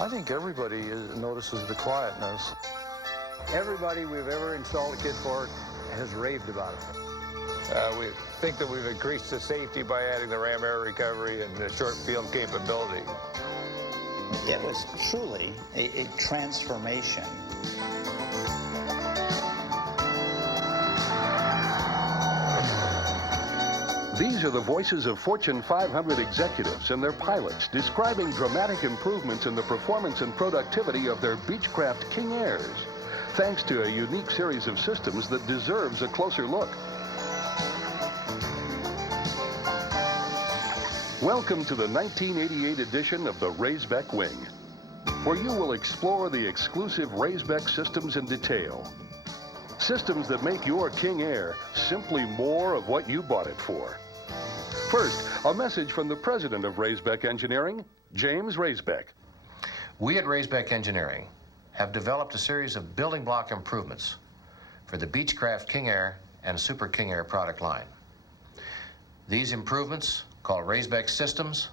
I think everybody notices the quietness. Everybody we've ever installed a kit for has raved about it. We think that we've increased the safety by adding the ram air recovery and the short field capability. It was truly a transformation. These are the voices of Fortune 500 executives and their pilots describing dramatic improvements in the performance and productivity of their Beechcraft King Airs, thanks to a unique series of systems that deserves a closer look. Welcome to the 1988 edition of the Raisbeck Wing, where you will explore the exclusive Raisbeck systems in detail. Systems that make your King Air simply more of what you bought it for. First, a message from the president of Raisbeck Engineering, James Raisbeck. We at Raisbeck Engineering have developed a series of building block improvements for the Beechcraft King Air and Super King Air product line. These improvements, called Raisbeck Systems,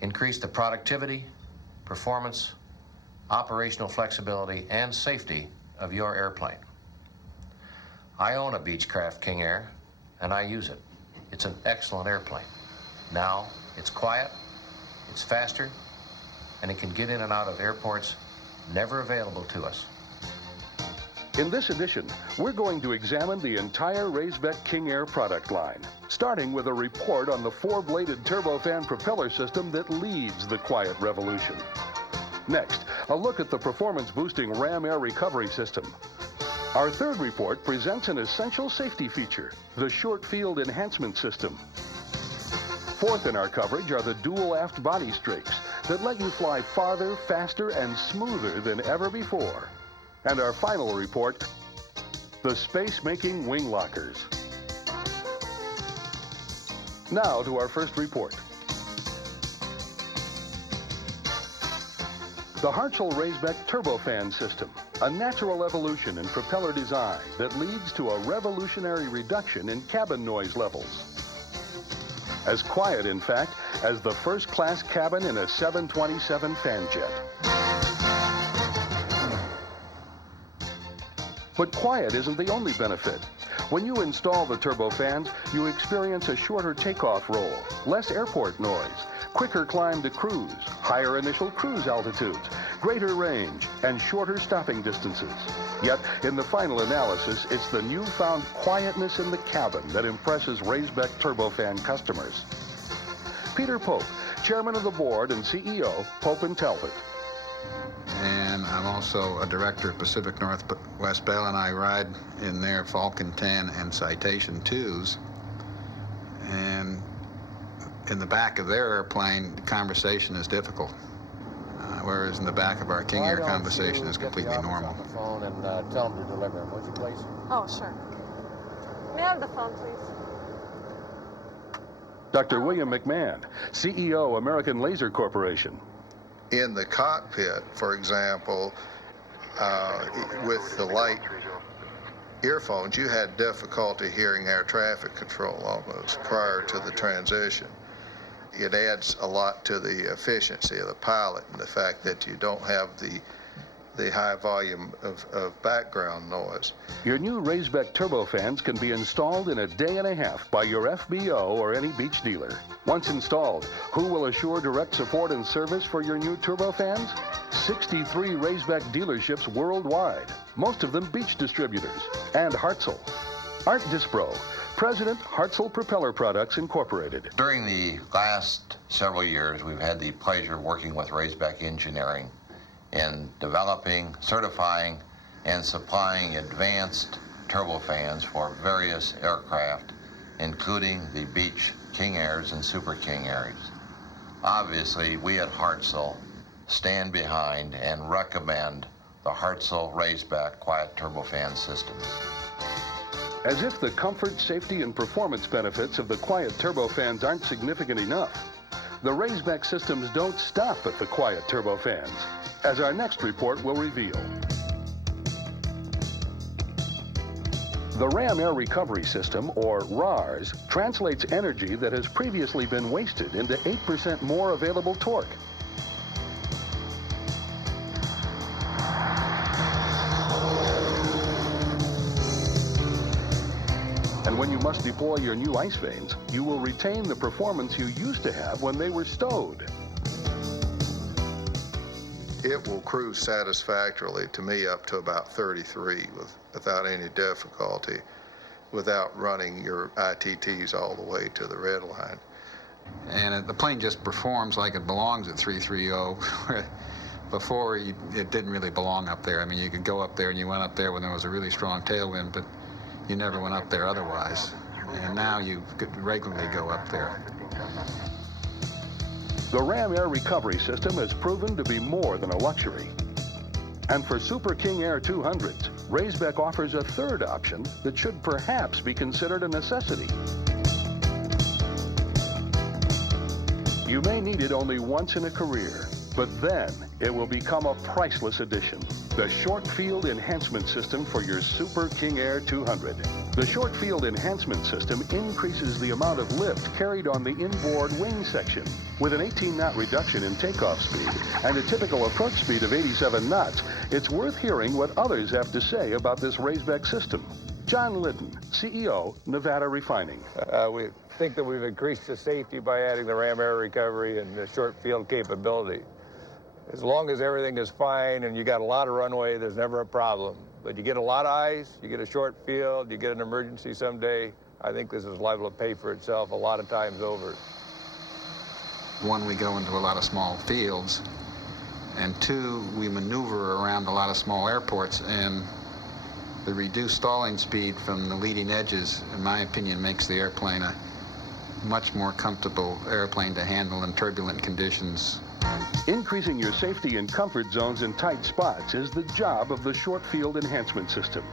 increase the productivity, performance, operational flexibility, and safety of your airplane. I own a Beechcraft King Air, and I use it. It's an excellent airplane. Now, it's quiet, it's faster, and it can get in and out of airports never available to us. In this edition, we're going to examine the entire Raisbeck King Air product line, starting with a report on the four-bladed turbofan propeller system that leads the quiet revolution. Next, a look at the performance-boosting ram air recovery system. Our third report presents an essential safety feature, the short field enhancement system. Fourth in our coverage are the dual aft body strakes that let you fly farther, faster, and smoother than ever before. And our final report, the space-making wing lockers. Now to our first report. The Hartzell Raisbeck turbofan system, a natural evolution in propeller design that leads to a revolutionary reduction in cabin noise levels. As quiet, in fact, as the first-class cabin in a 727 fan jet. But quiet isn't the only benefit. When you install the turbofans, you experience a shorter takeoff roll, less airport noise, quicker climb to cruise, higher initial cruise altitudes, greater range, and shorter stopping distances. Yet, in the final analysis, it's the newfound quietness in the cabin that impresses Raisbeck turbofan customers. Peter Pope, chairman of the board and CEO, Pope & Talbot. And I'm also a director of Pacific Northwest Bell, and I ride in their Falcon 10 and Citation 2s. And in the back of their airplane, the conversation is difficult, whereas in the back of our King Air conversation is completely normal. On the phone and tell them to deliver them, would you please? Oh, sure. May I have the phone, please? Dr. William McMahon, CEO, American Laser Corporation. In the cockpit, for example, with the light earphones, you had difficulty hearing air traffic control almost prior to the transition. It adds a lot to the efficiency of the pilot and the fact that you don't have the high volume of background noise. Your new Raisbeck turbofans can be installed in a day and a half by your FBO or any Beech dealer. Once installed, who will assure direct support and service for your new turbofans? 63 Raisbeck dealerships worldwide, most of them Beech distributors, and Hartzell. Art Dispro, President, Hartzell Propeller Products, Incorporated. During the last several years, we've had the pleasure of working with Raisbeck Engineering in developing, certifying, and supplying advanced turbofans for various aircraft, including the Beech King Airs and Super King Airs. Obviously, we at Hartzell stand behind and recommend the Hartzell Raisbeck quiet turbofan systems. As if the comfort, safety, and performance benefits of the quiet turbofans aren't significant enough, the Raisbeck systems don't stop at the quiet turbofans, as our next report will reveal. The Ram Air Recovery System, or RARS, translates energy that has previously been wasted into 8% more available torque. must deploy your new ice vanes, you will retain the performance you used to have when they were stowed. It will cruise satisfactorily to me up to about 33 without any difficulty, without running your ITTs all the way to the red line. And the plane just performs like it belongs at 330. Before, it didn't really belong up there. I mean, you could go up there, and you went up there when there was a really strong tailwind, but you never went up there otherwise. And now you could regularly go up there. The Ram Air recovery system has proven to be more than a luxury. And for Super King Air 200s, Raisbeck offers a third option that should perhaps be considered a necessity. You may need it only once in a career, but then it will become a priceless addition. The Short Field Enhancement System for your Super King Air 200. The Short Field Enhancement System increases the amount of lift carried on the inboard wing section. With an 18-knot reduction in takeoff speed and a typical approach speed of 87 knots, it's worth hearing what others have to say about this Raisbeck system. John Liddon, CEO, Nevada Refining. We think that we've increased the safety by adding the ram air recovery and the short field capability. As long as everything is fine and you got a lot of runway, there's never a problem. But you get a lot of ice, you get a short field, you get an emergency someday, I think this is liable to pay for itself a lot of times over. One, we go into a lot of small fields, and two, we maneuver around a lot of small airports, and the reduced stalling speed from the leading edges, in my opinion, makes the airplane a much more comfortable airplane to handle in turbulent conditions. Increasing your safety and comfort zones in tight spots is the job of the Short Field Enhancement System.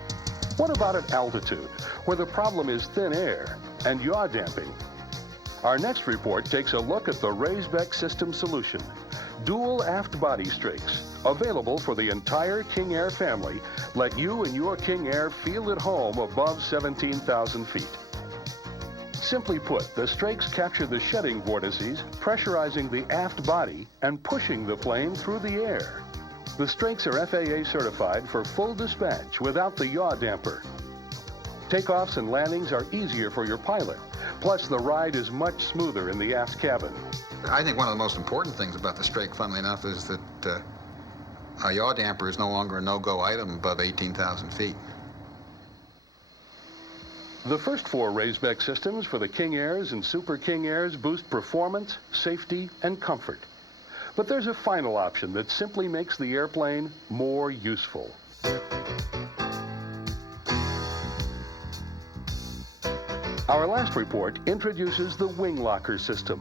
What about at altitude, where the problem is thin air and yaw damping? Our next report takes a look at the Raisbeck system solution. Dual aft body strakes, available for the entire King Air family, let you and your King Air feel at home above 17,000 feet. Simply put, the strakes capture the shedding vortices, pressurizing the aft body and pushing the plane through the air. The strakes are FAA certified for full dispatch without the yaw damper. Takeoffs and landings are easier for your pilot. Plus, the ride is much smoother in the aft cabin. I think one of the most important things about the strake, funnily enough, is that a yaw damper is no longer a no-go item above 18,000 feet. The first four Raisbeck systems for the King Airs and Super King Airs boost performance, safety, and comfort. But there's a final option that simply makes the airplane more useful. Our last report introduces the wing locker system,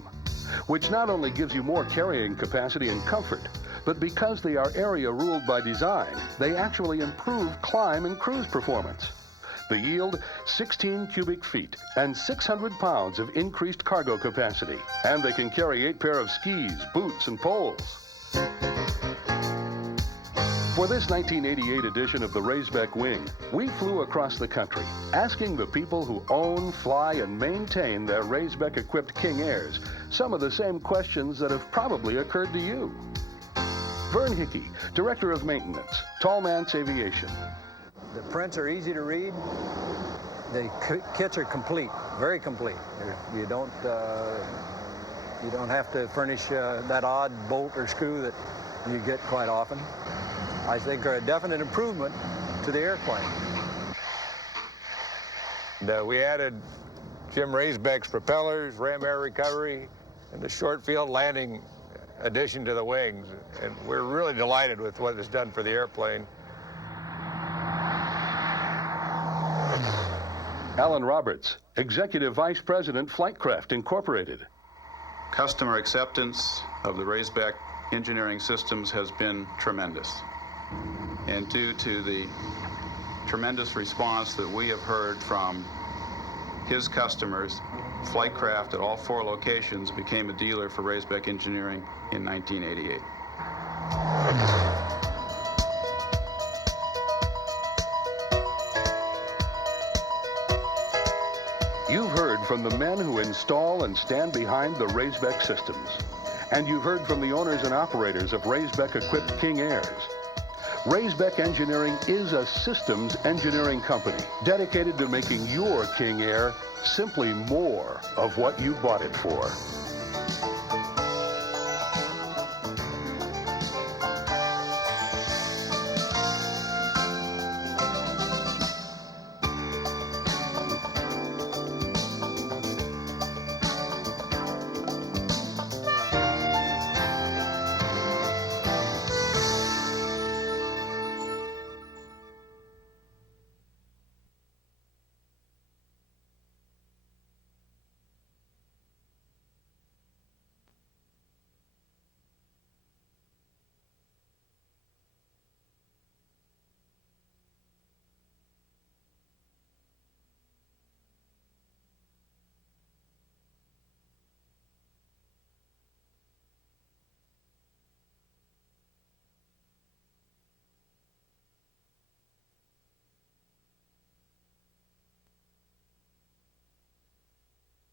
which not only gives you more carrying capacity and comfort, but because they are area ruled by design, they actually improve climb and cruise performance. They yield 16 cubic feet and 600 pounds of increased cargo capacity, and they can carry 8 pair of skis, boots, and poles. For this 1988 edition of the Raisbeck Wing, we flew across the country, asking the people who own, fly, and maintain their Raisbeck-equipped King Airs some of the same questions that have probably occurred to you. Vern Hickey, Director of Maintenance, Tallman's Aviation. The prints are easy to read. The kits are complete, very complete. You don't have to furnish that odd bolt or screw that you get quite often. I think are a definite improvement to the airplane. We added Jim Raisbeck's propellers, ram air recovery, and the short field landing addition to the wings. And we're really delighted with what it's done for the airplane. Alan Roberts, Executive Vice President, Flightcraft Incorporated. Customer acceptance of the Raisbeck engineering systems has been tremendous. And due to the tremendous response that we have heard from his customers, Flightcraft at all 4 locations became a dealer for Raisbeck Engineering in 1988. You've heard from the men who install and stand behind the Raisbeck systems. And you've heard from the owners and operators of Raisbeck-equipped King Airs. Raisbeck Engineering is a systems engineering company dedicated to making your King Air simply more of what you bought it for.